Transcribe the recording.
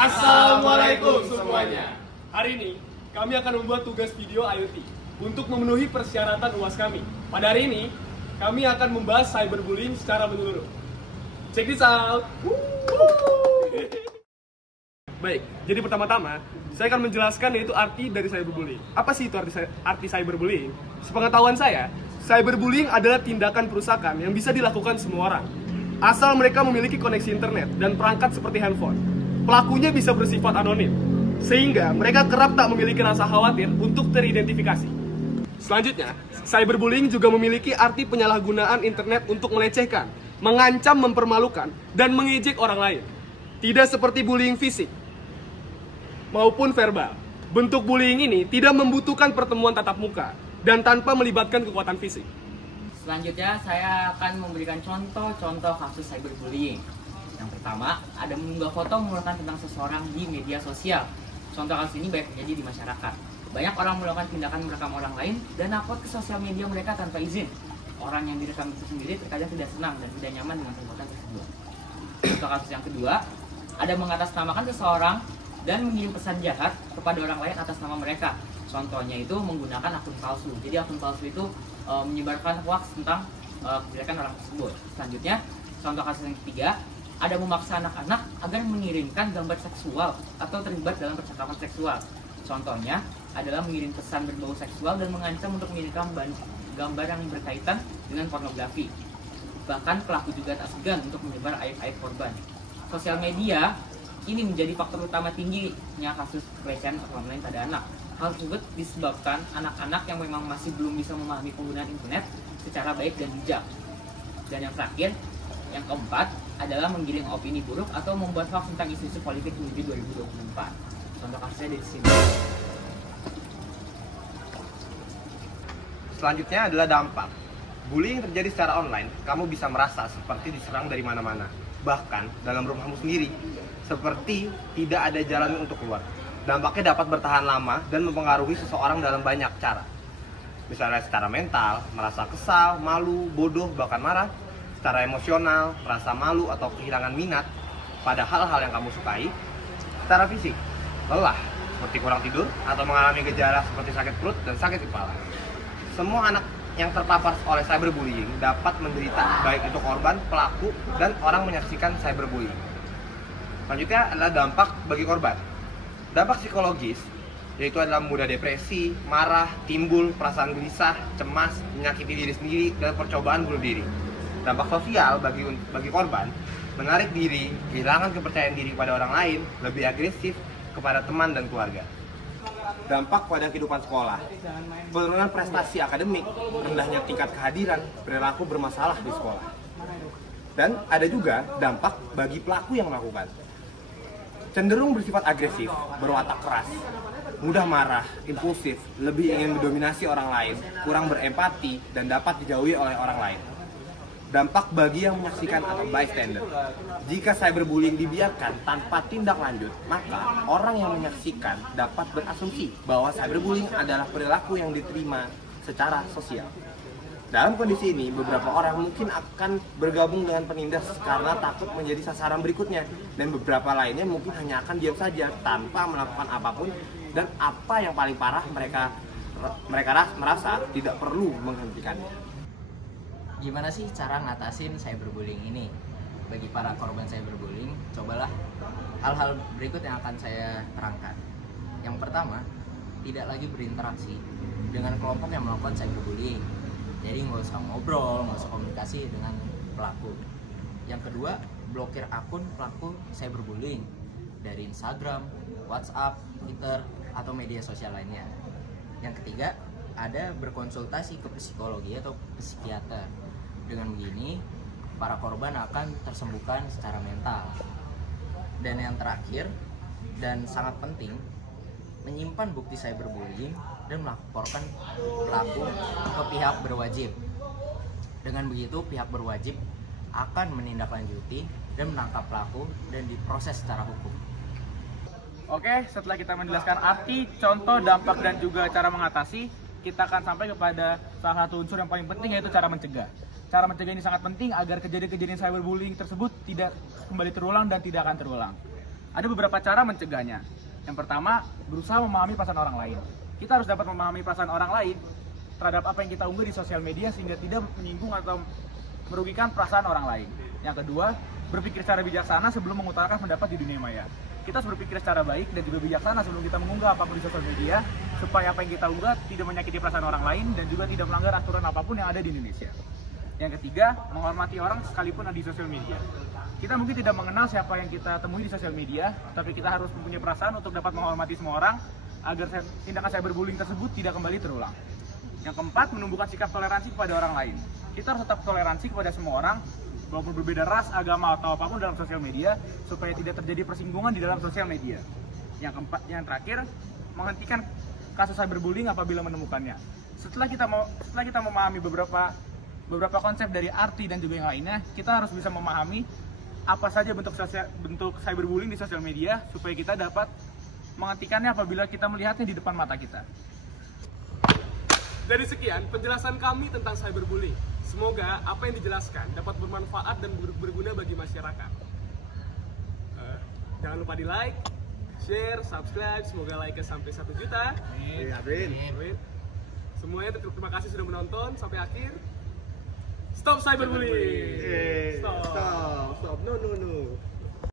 Assalamualaikum semuanya. Hari ini kami akan membuat tugas video IoT untuk memenuhi persyaratan UAS kami. Pada hari ini kami akan membahas cyberbullying secara menyeluruh. Check this out. Baik, jadi pertama-tama saya akan menjelaskan yaitu arti dari cyberbullying. Apa sih itu arti cyberbullying? Sepengetahuan saya, cyberbullying adalah tindakan perusakan yang bisa dilakukan semua orang, asal mereka memiliki koneksi internet dan perangkat seperti handphone. Pelakunya bisa bersifat anonim, sehingga mereka kerap tak memiliki rasa khawatir untuk teridentifikasi. Selanjutnya, cyberbullying juga memiliki arti penyalahgunaan internet untuk melecehkan, mengancam, mempermalukan, dan mengejek orang lain. Tidak seperti bullying fisik maupun verbal. Bentuk bullying ini tidak membutuhkan pertemuan tatap muka dan tanpa melibatkan kekuatan fisik. Selanjutnya, saya akan memberikan contoh-contoh kasus cyberbullying. Yang pertama, ada mengunggah foto mengeluarkan tentang seseorang di media sosial. Contoh kasus ini banyak terjadi di masyarakat. Banyak orang melakukan tindakan merekam orang lain dan upload ke sosial media mereka tanpa izin. Orang yang direkam itu sendiri terkadang tidak senang dan tidak nyaman dengan perbuatan tersebut. Contoh kasus yang kedua, ada mengatasnamakan seseorang dan mengirim pesan jahat kepada orang lain atas nama mereka. Contohnya itu menggunakan akun palsu. Jadi akun palsu itu menyebarkan hoax tentang kejelekan orang tersebut. Selanjutnya, contoh kasus yang ketiga, ada memaksa anak-anak agar mengirimkan gambar seksual atau terlibat dalam percakapan seksual. Contohnya adalah mengirim pesan berbau seksual dan mengancam untuk mengirimkan gambar yang berkaitan dengan pornografi. Bahkan pelaku juga tak segan untuk menyebar aib-aib korban. Sosial media ini menjadi faktor utama tingginya kasus pelecehan online pada anak. Hal tersebut disebabkan anak-anak yang memang masih belum bisa memahami penggunaan internet secara baik dan bijak. Dan yang terakhir, yang keempat, adalah menggiring opini buruk atau membuat hoax tentang isu-isu politik menuju 2024. Contoh kasusnya dari sini. Selanjutnya adalah dampak. Bullying terjadi secara online, kamu bisa merasa seperti diserang dari mana-mana. Bahkan dalam rumahmu sendiri, seperti tidak ada jalan untuk keluar. Dampaknya dapat bertahan lama dan mempengaruhi seseorang dalam banyak cara. Misalnya secara mental, merasa kesal, malu, bodoh, bahkan marah. Secara emosional, merasa malu atau kehilangan minat pada hal-hal yang kamu sukai. Secara fisik, lelah, seperti kurang tidur, atau mengalami gejala seperti sakit perut dan sakit kepala. Semua anak yang terpapar oleh cyberbullying dapat menderita, baik itu korban, pelaku, dan orang menyaksikan cyberbullying. Selanjutnya adalah dampak bagi korban. Dampak psikologis, yaitu adalah mudah depresi, marah, timbul perasaan gelisah, cemas, menyakiti diri sendiri, dan percobaan bunuh diri. Dampak sosial bagi korban, menarik diri, kehilangan kepercayaan diri kepada orang lain, lebih agresif kepada teman dan keluarga. Dampak pada kehidupan sekolah, penurunan prestasi akademik, rendahnya tingkat kehadiran, perilaku bermasalah di sekolah. Dan ada juga dampak bagi pelaku yang melakukan. Cenderung bersifat agresif, berwatak keras, mudah marah, impulsif, lebih ingin mendominasi orang lain, kurang berempati, dan dapat dijauhi oleh orang lain. Dampak bagi yang menyaksikan atau bystander. Jika cyberbullying dibiarkan tanpa tindak lanjut, maka orang yang menyaksikan dapat berasumsi bahwa cyberbullying adalah perilaku yang diterima secara sosial. Dalam kondisi ini, beberapa orang mungkin akan bergabung dengan penindas karena takut menjadi sasaran berikutnya, dan beberapa lainnya mungkin hanya akan diam saja tanpa melakukan apapun, dan apa yang paling parah, mereka merasa tidak perlu menghentikannya. Gimana sih cara ngatasin cyberbullying ini? Bagi para korban cyberbullying, cobalah hal-hal berikut yang akan saya terangkan. Yang pertama, tidak lagi berinteraksi dengan kelompok yang melakukan cyberbullying. Jadi nggak usah ngobrol, nggak usah komunikasi dengan pelaku. Yang kedua, blokir akun pelaku cyberbullying dari Instagram, WhatsApp, Twitter, atau media sosial lainnya. Yang ketiga, ada berkonsultasi ke psikologi atau psikiater. Dengan begini, para korban akan tersembuhkan secara mental. Dan yang terakhir, dan sangat penting, menyimpan bukti cyberbullying dan melaporkan pelaku ke pihak berwajib. Dengan begitu, pihak berwajib akan menindaklanjuti dan menangkap pelaku dan diproses secara hukum. Oke, setelah kita menjelaskan arti, contoh, dampak, dan juga cara mengatasi, kita akan sampai kepada salah satu unsur yang paling penting, yaitu cara mencegah. Cara mencegah ini sangat penting agar kejadian-kejadian cyberbullying tersebut tidak kembali terulang dan tidak akan terulang. Ada beberapa cara mencegahnya. Yang pertama, berusaha memahami perasaan orang lain. Kita harus dapat memahami perasaan orang lain terhadap apa yang kita unggah di sosial media sehingga tidak menyinggung atau merugikan perasaan orang lain. Yang kedua, berpikir secara bijaksana sebelum mengutarakan pendapat di dunia maya. Kita harus berpikir secara baik dan juga bijaksana sebelum kita mengunggah apapun di sosial media, supaya apa yang kita unggah tidak menyakiti perasaan orang lain dan juga tidak melanggar aturan apapun yang ada di Indonesia. Yang ketiga, menghormati orang sekalipun ada di sosial media. Kita mungkin tidak mengenal siapa yang kita temui di sosial media, tapi kita harus mempunyai perasaan untuk dapat menghormati semua orang agar tindakan cyberbullying tersebut tidak kembali terulang. Yang keempat, menumbuhkan sikap toleransi kepada orang lain. Kita harus tetap toleransi kepada semua orang, walaupun berbeda ras, agama, atau apapun dalam sosial media, supaya tidak terjadi persinggungan di dalam sosial media. Yang terakhir, menghentikan kasus cyberbullying apabila menemukannya. Setelah kita memahami beberapa konsep dari arti dan juga yang lainnya, kita harus bisa memahami apa saja bentuk cyberbullying di sosial media supaya kita dapat menghentikannya apabila kita melihatnya di depan mata kita. Dari sekian penjelasan kami tentang cyberbullying. Semoga apa yang dijelaskan dapat bermanfaat dan berguna bagi masyarakat. Jangan lupa di like, share, subscribe. Semoga like-nya sampai 1 juta. Amin. Semuanya terima kasih sudah menonton sampai akhir. Stop cyberbullying. Stop. No.